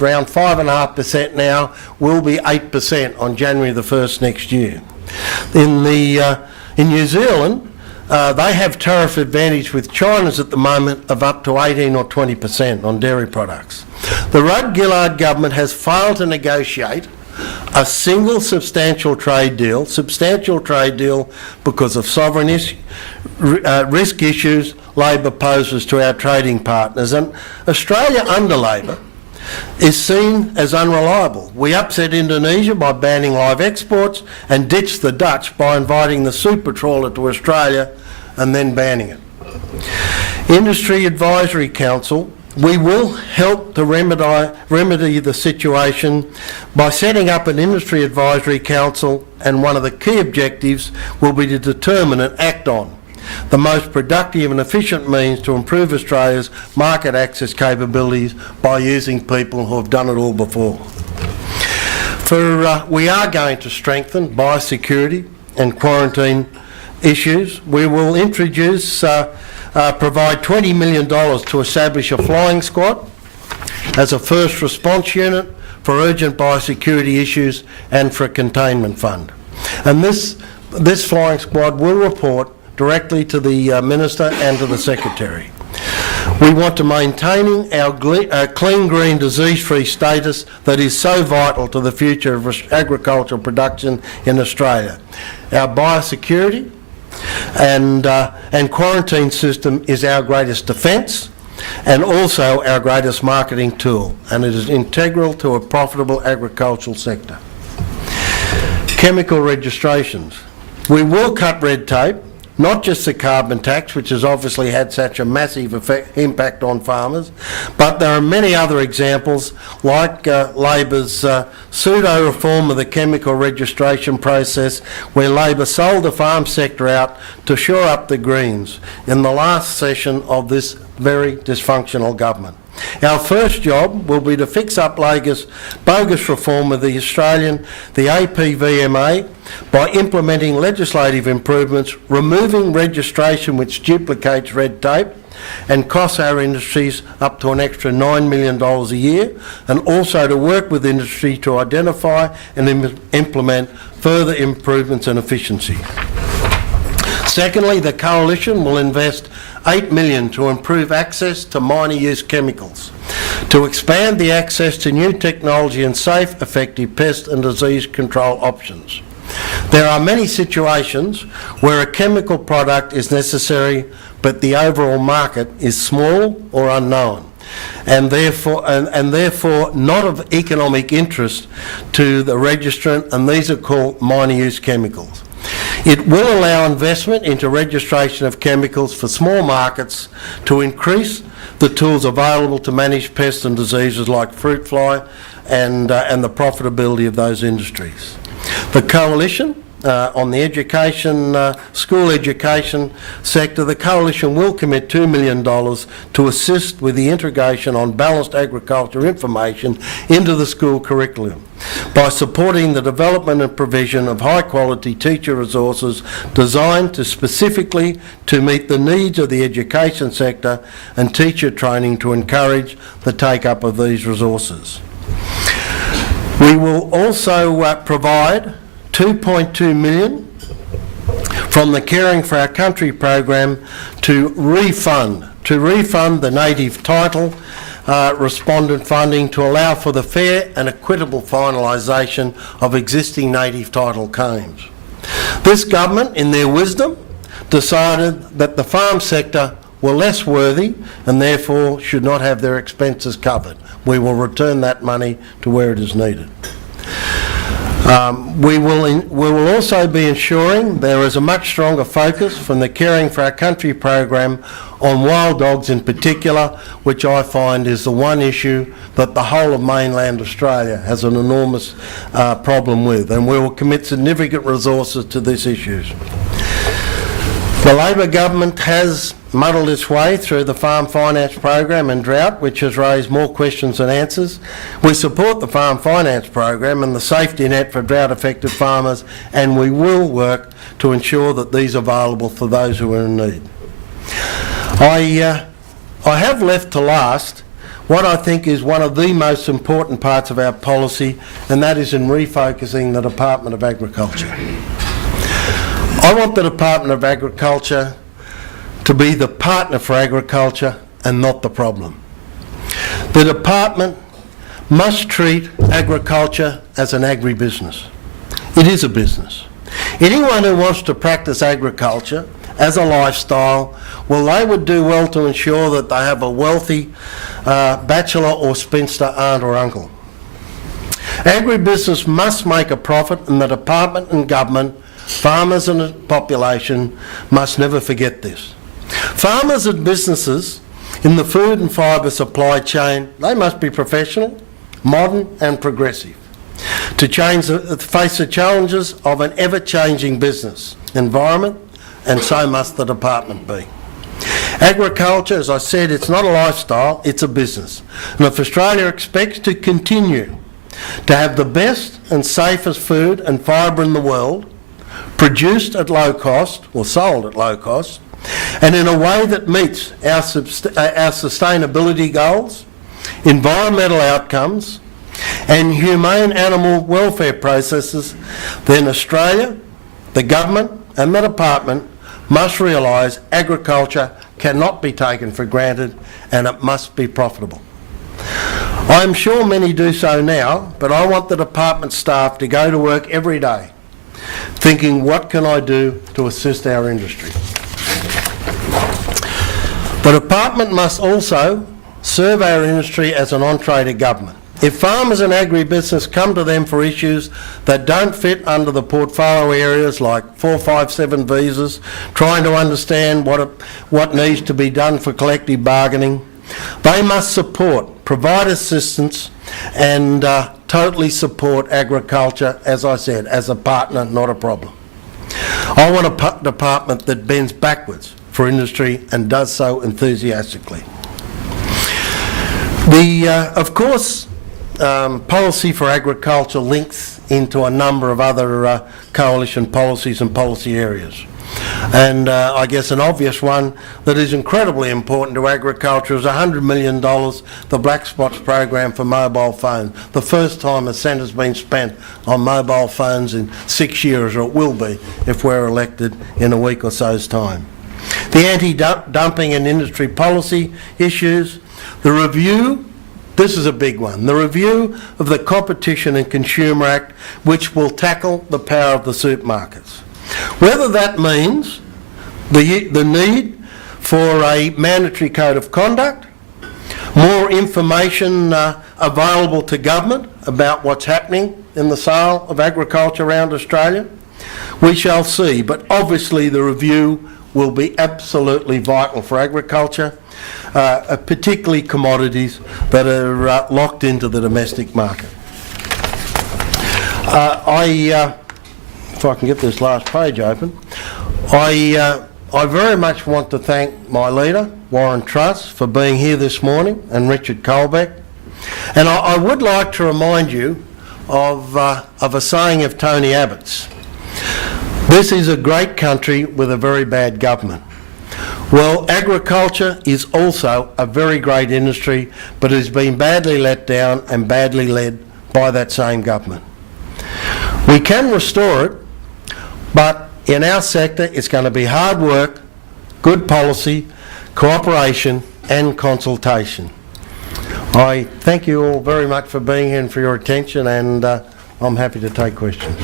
around 5.5% now, will be 8% on January the 1st next year. In New Zealand, they have tariff advantage with China's at the moment of up to 18 or 20% on dairy products. The Rudd-Gillard government has failed to negotiate a single substantial trade deal because of sovereign risk issues Labor poses to our trading partners. And Australia under Labor is seen as unreliable. We upset Indonesia by banning live exports and ditched the Dutch by inviting the super trawler to Australia and then banning it. Industry Advisory Council, we will help to remedy the situation by setting up an Industry Advisory Council, and one of the key objectives will be to determine and act on the most productive and efficient means to improve Australia's market access capabilities by using people who have done it all before. We are going to strengthen biosecurity and quarantine issues. We will provide $20 million to establish a flying squad as a first response unit for urgent biosecurity issues and for a containment fund. And this flying squad will report directly to the Minister and to the Secretary. We want to maintain our clean, green, disease-free status that is so vital to the future of agricultural production in Australia. Our biosecurity and quarantine system is our greatest defence and also our greatest marketing tool, and it is integral to a profitable agricultural sector. Chemical registrations. We will cut red tape, not just the carbon tax, which has obviously had such a massive impact on farmers, but there are many other examples like Labor's pseudo-reform of the chemical registration process, where Labor sold the farm sector out to shore up the Greens in the last session of this very dysfunctional government. Our first job will be to fix up Labor's bogus reform of the APVMA by implementing legislative improvements, removing registration which duplicates red tape and costs our industries up to an extra $9 million a year, and also to work with industry to identify and implement further improvements and efficiency. Secondly, the Coalition will invest $8 million to improve access to minor use chemicals, to expand the access to new technology and safe, effective pest and disease control options. There are many situations where a chemical product is necessary, but the overall market is small or unknown, and therefore not of economic interest to the registrant, and these are called minor use chemicals. It will allow investment into registration of chemicals for small markets to increase the tools available to manage pests and diseases like fruit fly and the profitability of those industries. The Coalition on the school education sector, the Coalition will commit $2 million to assist with the integration on balanced agriculture information into the school curriculum by supporting the development and provision of high-quality teacher resources designed specifically to meet the needs of the education sector and teacher training to encourage the take-up of these resources. We will also provide $2.2 million from the Caring for Our Country program to refund the native title respondent funding to allow for the fair and equitable finalisation of existing native title claims. This government, in their wisdom, decided that the farm sector were less worthy and therefore should not have their expenses covered. We will return that money to where it is needed. We will also be ensuring there is a much stronger focus from the Caring for Our Country program on wild dogs in particular, which I find is the one issue that the whole of mainland Australia has an enormous problem with, and we will commit significant resources to these issues. The Labor government has muddled its way through the Farm Finance Program and drought, which has raised more questions than answers. We support the Farm Finance Program and the safety net for drought-affected farmers, and we will work to ensure that these are available for those who are in need. I have left to last what I think is one of the most important parts of our policy, and that is in refocusing the Department of Agriculture. I want the Department of Agriculture to be the partner for agriculture and not the problem. The department must treat agriculture as an agribusiness. It is a business. Anyone who wants to practice agriculture as a lifestyle, well, they would do well to ensure that they have a wealthy bachelor or spinster aunt or uncle. Agribusiness must make a profit, and the department and government, farmers and the population must never forget this. Farmers and businesses in the food and fibre supply chain, they must be professional, modern and progressive to face the challenges of an ever-changing business environment, and so must the department be. Agriculture, as I said, it's not a lifestyle, it's a business. And if Australia expects to continue to have the best and safest food and fibre in the world, produced at low cost, or sold at low cost, and in a way that meets our sustainability goals, environmental outcomes, and humane animal welfare processes, then Australia, the government and the department must realise agriculture cannot be taken for granted and it must be profitable. I'm sure many do so now, but I want the department staff to go to work every day thinking, what can I do to assist our industry? The department must also serve our industry as an entree to government. If farmers and agribusiness come to them for issues that don't fit under the portfolio areas like 457 visas, trying to understand what needs to be done for collective bargaining, they must support, provide assistance and totally support agriculture, as I said, as a partner, not a problem. I want a department that bends backwards for industry and does so enthusiastically. Of course, policy for agriculture links into a number of other coalition policies and policy areas. And I guess an obvious one that is incredibly important to agriculture is $100 million, the Black Spots program for mobile phones. The first time a cent has been spent on mobile phones in 6 years, or it will be if we're elected in a week or so's time. The anti-dumping and industry policy issues, the review, this is a big one, the review of the Competition and Consumer Act, which will tackle the power of the supermarkets. Whether that means the need for a mandatory code of conduct, more information available to government about what's happening in the sale of agriculture around Australia, we shall see. But obviously the review will be absolutely vital for agriculture, particularly commodities that are locked into the domestic market. If I can get this last page open, I very much want to thank my leader, Warren Truss, for being here this morning, and Richard Colbeck. And I would like to remind you of a saying of Tony Abbott's. This is a great country with a very bad government. Well, agriculture is also a very great industry, but has been badly let down and badly led by that same government. We can restore it, but in our sector it's going to be hard work, good policy, cooperation and consultation. I thank you all very much for being here and for your attention, and I'm happy to take questions.